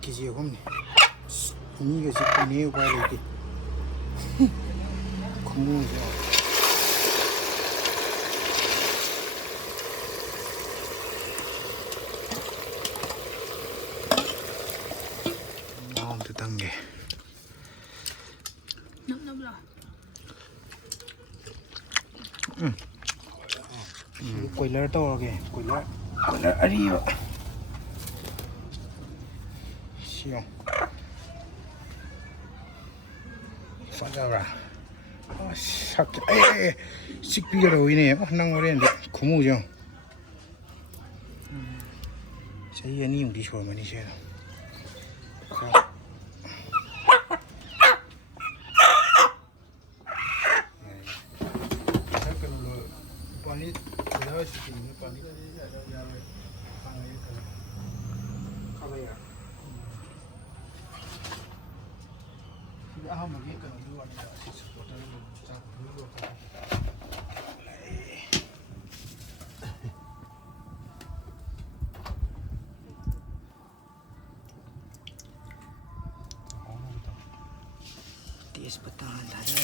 keji ahumni ꯃꯤꯒꯁꯦ ꯀꯨꯏꯅꯩ ꯎꯄꯥꯏ ꯂꯩꯇꯦ ꯈꯨꯃꯨꯁꯦ ꯃꯍꯥꯎ ꯑꯝꯇ ꯇꯪꯒꯦ ꯀꯣꯏꯂꯔ ꯇꯧꯔꯒꯦ ꯀꯣꯏꯂꯔ ꯑꯔꯤꯕ 시영 fajare 삭 에에 식비가 오이네 한낭 오래인데 구무죠 저희 아니 용기 쇼만이 셔 पानी खुला है पानी अहमगे कनो वाला सपोर्टर चाक भूलो का तेज पत्ता डाले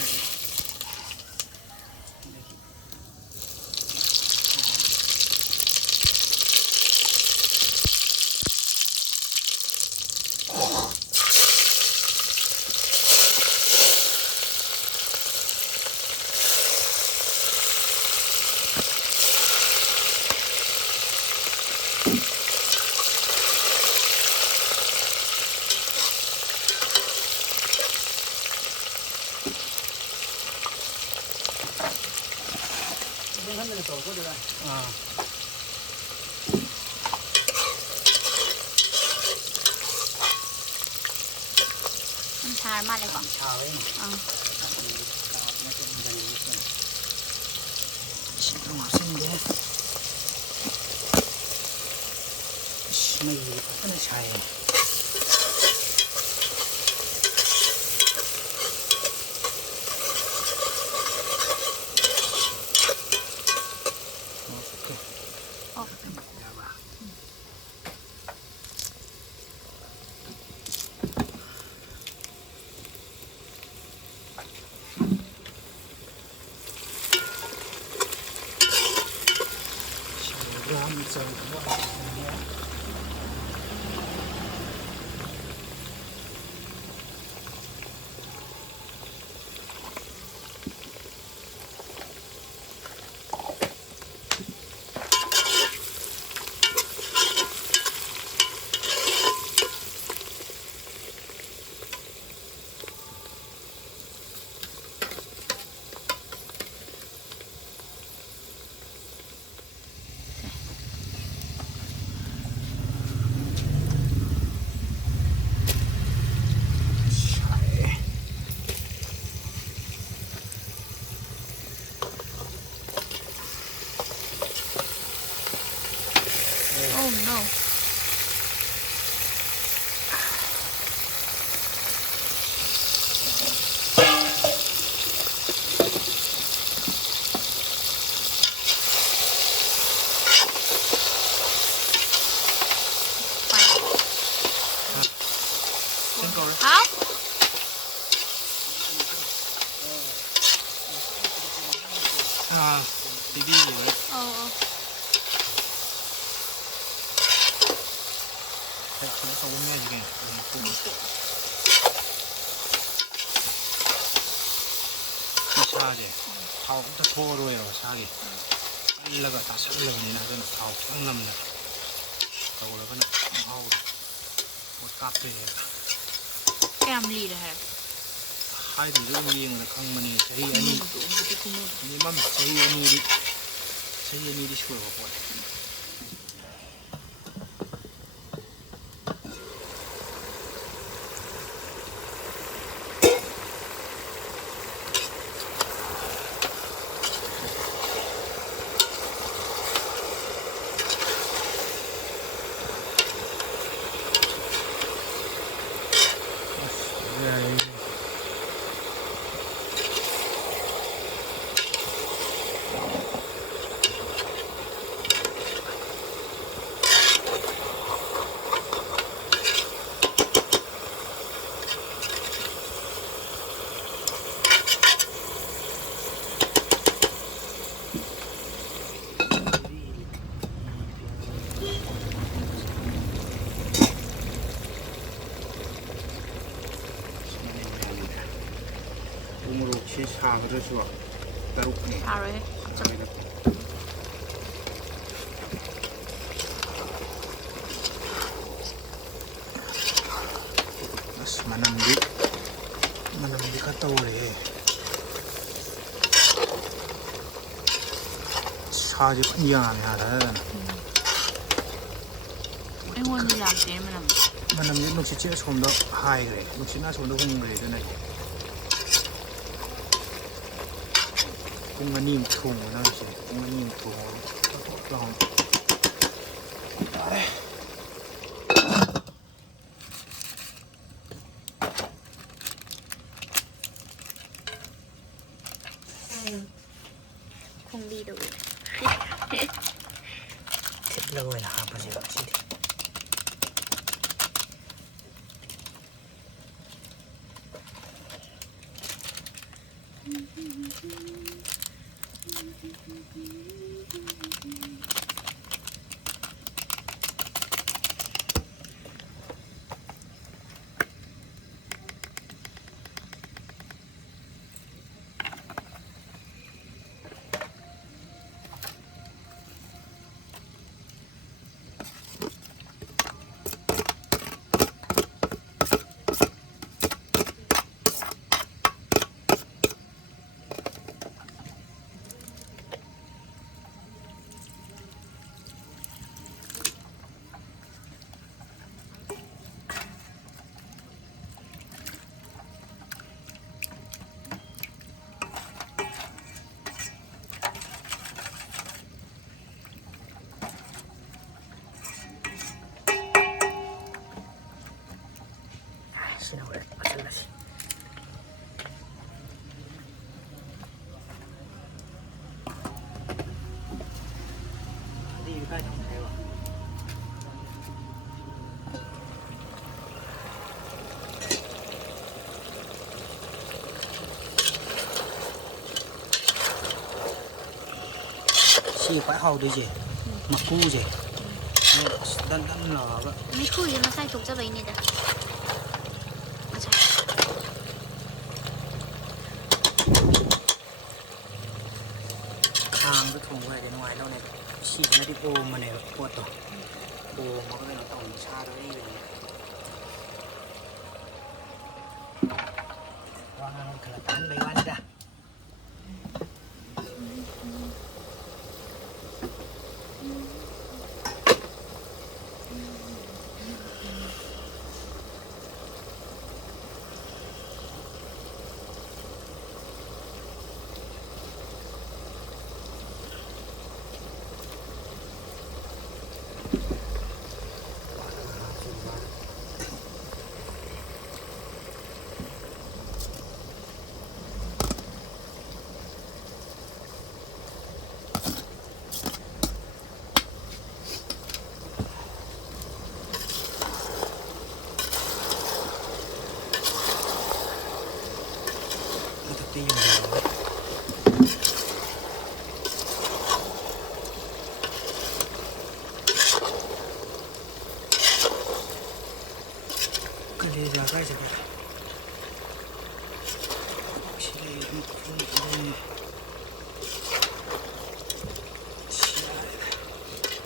chà mà lại còn chà ấy chỉ có mà xin đấy mày có cái chai Oh no. How? Baby, right? Oh. Nó không có nghe gì kìa. 사게 다 진짜 토로예요 사게 빨라가 다 살라가니나 그는 다 강남나 그러고는 아우 뭐 카페에 Family đó hả? hai thì cũng riêng là không mà này xây anh đi mắm xây anh đi sửa vào ꯁꯤ ꯁꯥꯕꯗꯁꯨ ꯇꯔꯨꯛꯅꯤ ꯁꯥꯔꯣꯏꯍꯦ ꯑꯁ ꯃꯅꯝꯗꯤ ꯈꯔ ꯇꯧꯔꯦ ꯁꯥꯁꯦ ꯐꯖꯅ ꯌꯥꯝꯃꯦ ꯍꯥꯏꯔꯗꯅ ꯑꯩꯉꯣꯟꯗ ꯂꯥꯛꯇꯦ ꯃꯅꯝꯁꯦ ꯅꯨꯡꯁꯤꯠꯁꯦ ꯑꯁꯣꯝꯗ ꯍꯥꯏꯈ꯭ꯔꯦ ꯅꯨꯡꯁꯤꯠꯅ ꯑꯁꯣꯝꯗ ꯍꯨꯝꯈ꯭ꯔꯦ ꯑꯗꯨꯅ ꯄꯨꯡ ꯑꯅꯤꯃꯨꯛ ꯊꯣꯡꯕ ꯅꯪꯁꯦ ꯄꯨꯡ ꯑꯅꯤꯃꯨꯛ ꯊꯣꯡꯉꯒ ꯌꯥꯔꯦ ꯈꯣꯡꯕꯤꯗ ꯎꯔꯦ ꯊꯤꯠꯂꯒ ꯑꯣꯏꯅ ꯍꯥꯞꯄꯁꯦꯕ ꯁꯤꯗꯤ sini boleh macam nasi. Tadi juga ada hewan. Si phải hầu đi gì, mặc cu gì, đan đan lò vậy. Mấy khu gì mà sai thuộc cho vậy nè đó. Hàng cái thùng về bên ngoài đâu này, xì nó đi ôm mà này quật rồi, ôm mà cái nó tàu xa đó đi rồi. Qua hàng cái là tán bay qua đi ra. Yung dalawa. Kalila ka sa kaya. Sila yung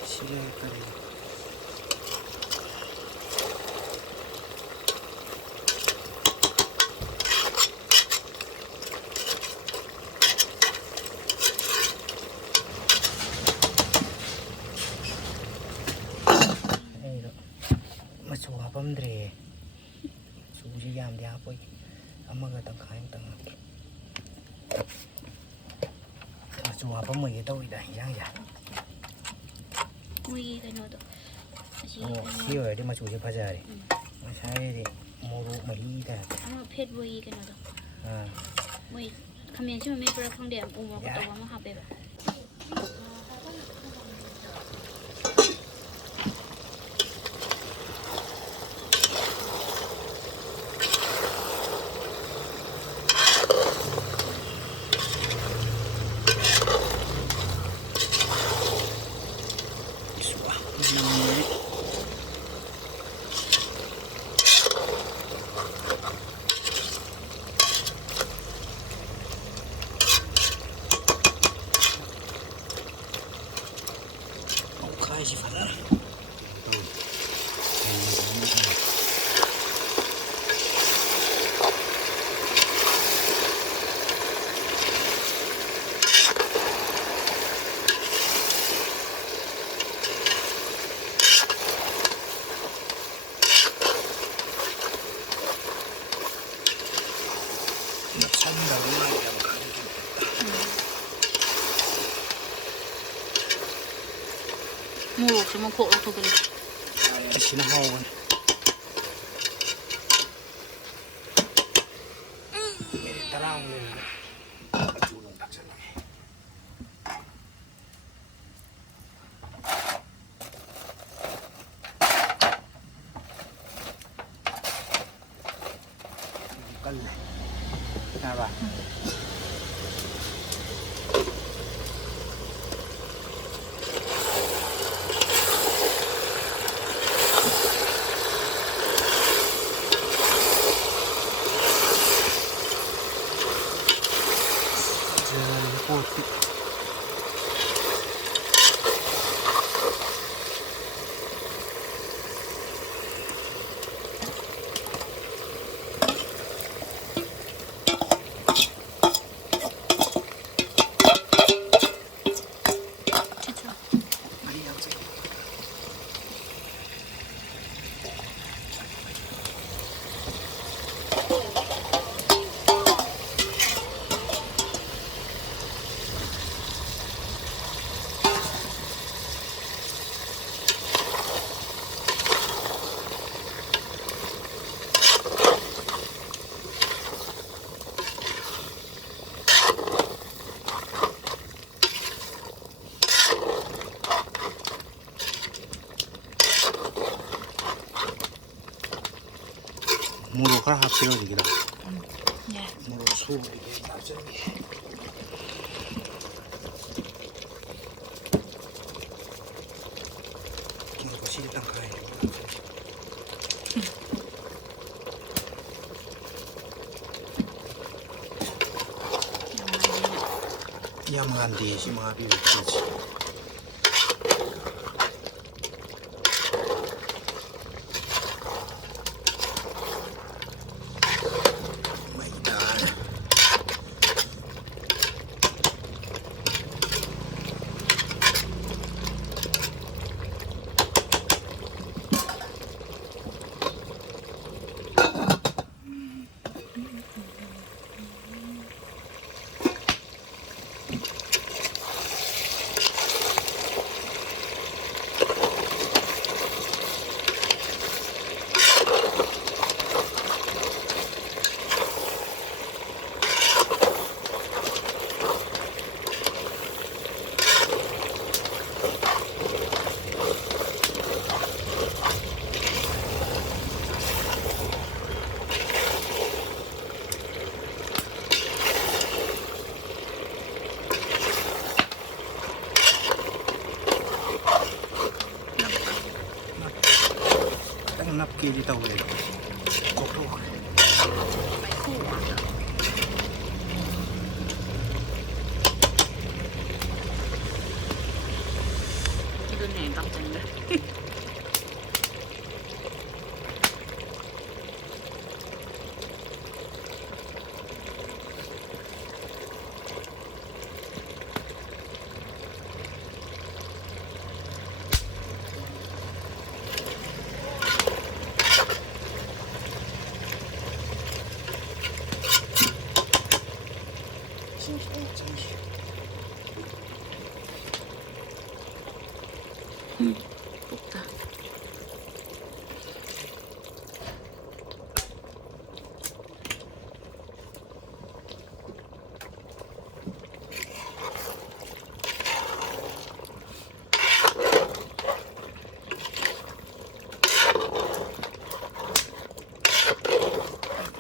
sila kalila. Machu hapamdre suji yam dia poi amaga tangkai tang machu hapam mo ye tau ida yang ya Mui cái nó đó. si oi di machu je fajare masai di moru mahi da Ama pet mui cái nó đó. Mui khamien chứ mà mấy bữa không đẹp ôm vào cái tàu mà học về. ꯁꯤ ꯃꯈꯣꯛ ꯂꯧꯊꯣꯛꯀꯅꯤ ꯑꯁꯤꯅ ꯍꯥꯎꯕꯅꯤ minute 10 ꯂꯩꯔꯒ ꯃꯆꯨ ꯑꯃꯨꯛ ꯊꯥꯛꯆꯜꯂꯒꯦ ꯀꯜꯂꯦ ꯌꯥꯔꯕ potti muro khara hapsiro digida muro su dige hapsirge ki ko si tangkai yam ngandi si mga bibig napki di tawle kokro 이건 내 깜짝이야 볶다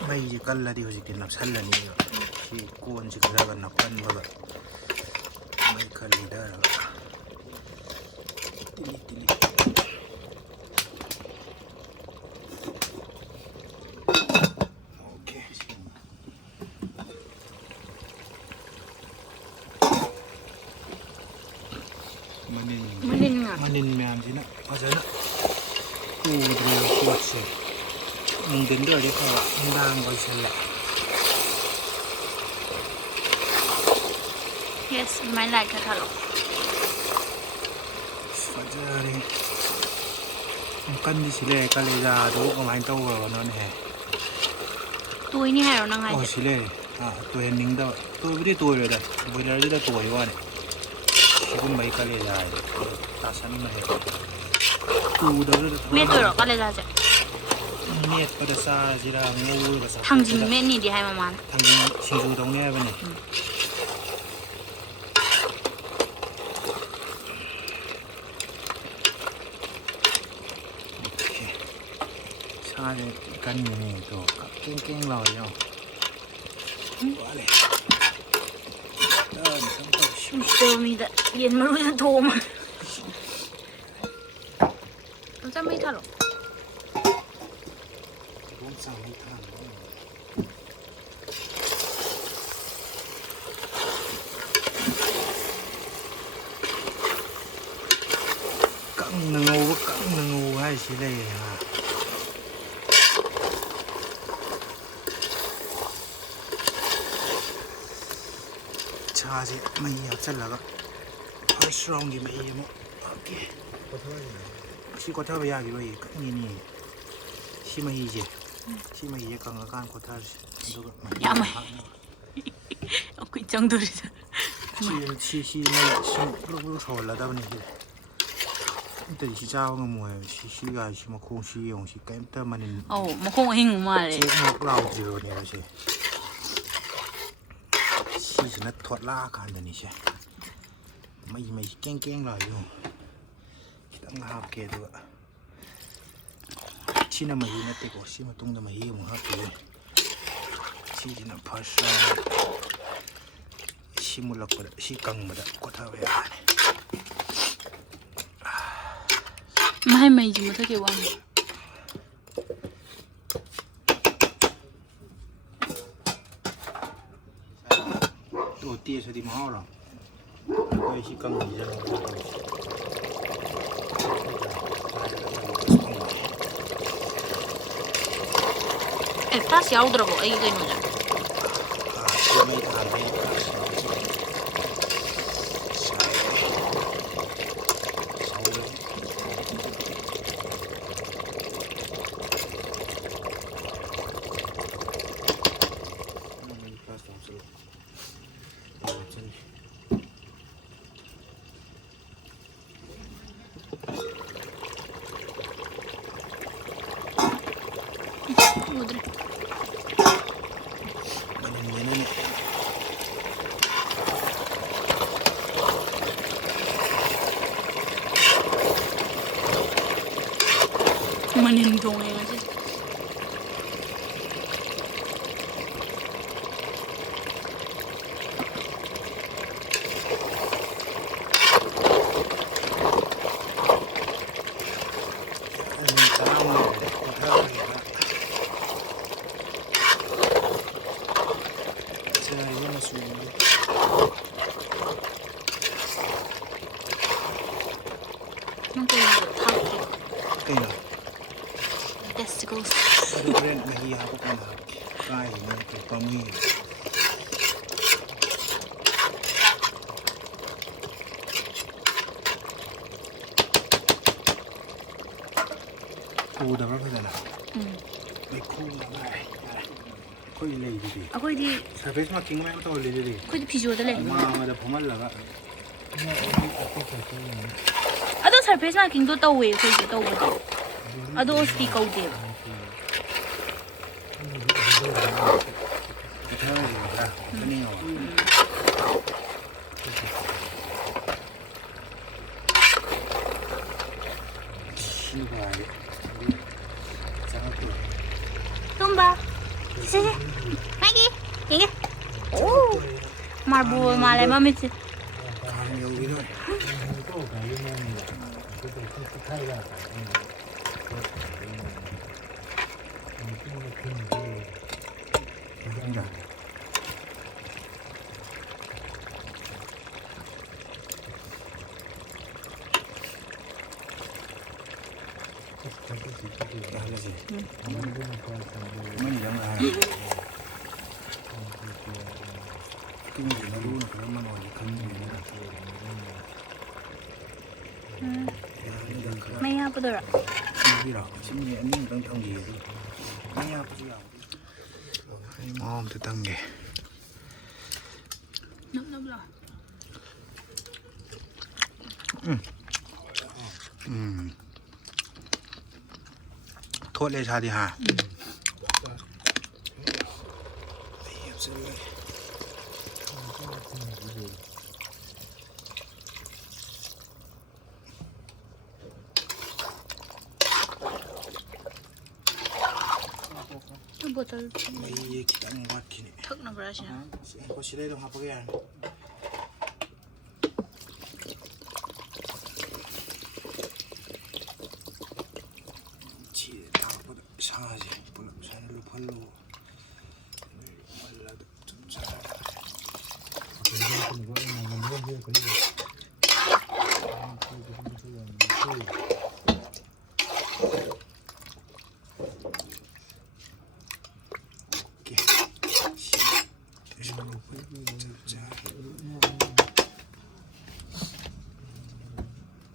ꯃꯩꯁꯤ ꯀꯜꯂꯗꯤ ꯍꯧꯖꯤꯛꯇꯤ ꯅꯞꯁꯜꯂꯅꯤ ꯁꯤ ꯀꯣꯟꯁꯤ ꯈꯔꯒ ꯅꯞꯀꯟꯕꯒ ꯃꯩ ꯈꯔ ꯂꯤꯊꯔꯒ ꯇꯤꯂꯤ ꯇꯤꯂꯤ ꯑꯣꯀꯦ ꯃꯅꯤꯟ ꯃꯌꯥꯝꯁꯤꯅ ꯐꯖꯅ ꯎꯗ꯭ꯔꯦꯕ ꯄꯣꯠꯁꯦ ꯅꯨꯡꯊꯤꯟꯗ ꯑꯣꯏꯔꯗꯤ ꯐꯕ ꯅꯨꯡꯗꯥꯡ ꯑꯣꯏꯁꯜꯂꯦ yes my like hello fajare kan di sile kaleja do kamain tawrabanonehe toini hairo nang oh haide sile toening da toibri toireda boiler da toiwane sigum mai kaleja ta sani mai 우더를 메도로 깔래자자. мет보다 싸지랑 우가 싸. 당진 메니디 하이마만. 당진 신주 동네 하버네. 차에 간면이 또 깽깽 나와요. 와래. Sumida, yen maruja toma. Nó mấy thằng căng ngu hay gì đây à? Cha gì mày học chân là hơi strong gì mày em ok chỉ có thao bây giờ cái cái gì chỉ mày gì chỉ mày gì càng càng có thao 야 mày 그 정도리다 chỉ mày lúc sầu là đâu nàyแต่ที่เจ้าก็มวยชี้อะไรชี้มาโค้งชี้องชี้แก้มเตอร์มัน 뭐 콩 행운 말에 เช็คหมกเราเจอเนี่ยใช่ชี้ชนะทอดล่ากันเดี๋ยวนี้ใช่ไม่เก่งๆเลยอยู่ตั้งหาเกตัวชี้น่ะมาอยู่นะแต่ก็ชี้มาตรงนั้นมาเยี่ยมครับเลยชี้ชนะพัชชาชี้มุลลักบดชี้กังบดก็ท่าเวลาเนี่ยไม่ไม่จิมาเท่ากี่วันตัวเตี้ยสติมาหรอก็ชิคังดีจังesta se audrobo aí que não jáไม่ทานไม่มันยังตรงเองนะสิมันเป็นทับเก่ง testicles Ada brand lagi apa pun dah kai ni kamiคูเดี๋ยวเราไปไหนนะไปคูนะไปคุยเลยดีๆคุยดีเซอร์วิสมากิ้งไม่ต้องเลยดีคุยดีพิจูดเลยมาเดี๋ยวผมมาแล้วก็아도 살페스나 긴도 떠오에 거기 떠오거든 아도 스티 거우데 톰바 세세 마기 이게 오 말부 말에 맘이지ไม่เอาไปด้วยหรอไม่หรอกชิ้นนี้อันนี้ต้องทำดีไม่เอาไปด้วยอ๋อมันจะตั้งไงน้ำหรอ โทษเลยชาดีฮะเหยียบเส้นเลยbotol may kita ang buat kini thak na brush na ko sila dong hapag yan chi tapos sangaji pula sana lupalo wala tum sa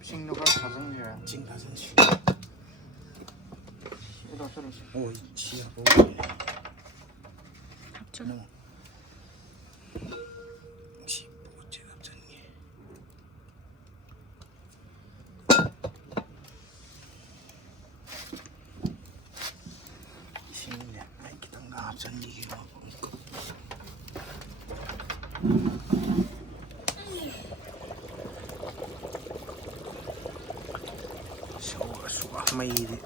식료가 가성비야. 찡 가서 씨 이거 소리. 오 지야 뭐 합쳐 지 뭐지 갑자기 신네 아이 기타가 갑자기 이게 뭐 mày thì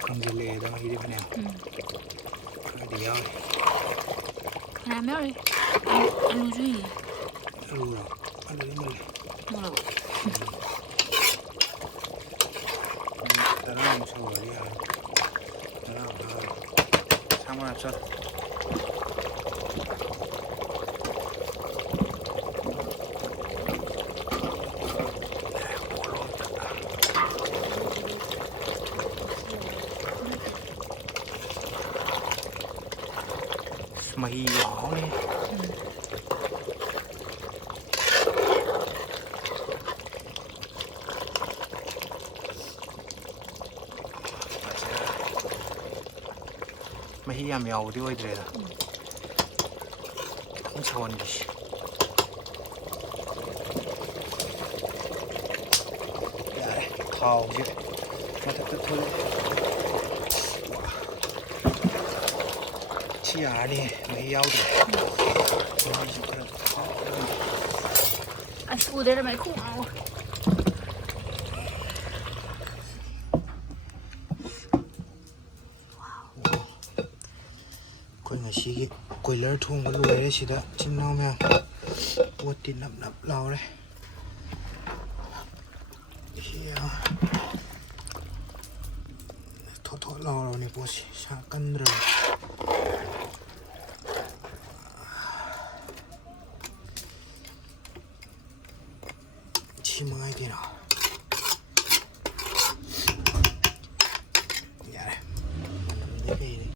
không gì lệ đâu đi bên nào cái đi ơi làm méo đi ăn luôn gì rồi ăn đi mình 몰라 나랑 저 어디야 나랑 상관없어 mày nhỏ đi mày làm mèo đi ơi rồi không chọn gì đấy thao chứ nó thật thôi chia đi mày yêu đi anh u đây là mày khủng aoคนกับชีกิก๋วยเรือทุ่งก็รวยได้สิละจิ้มน้องแมวปวดติดนับเราเลยเฮียทอเราเนี่ยปวดชากันเลยชิมง่ายดีเนาะ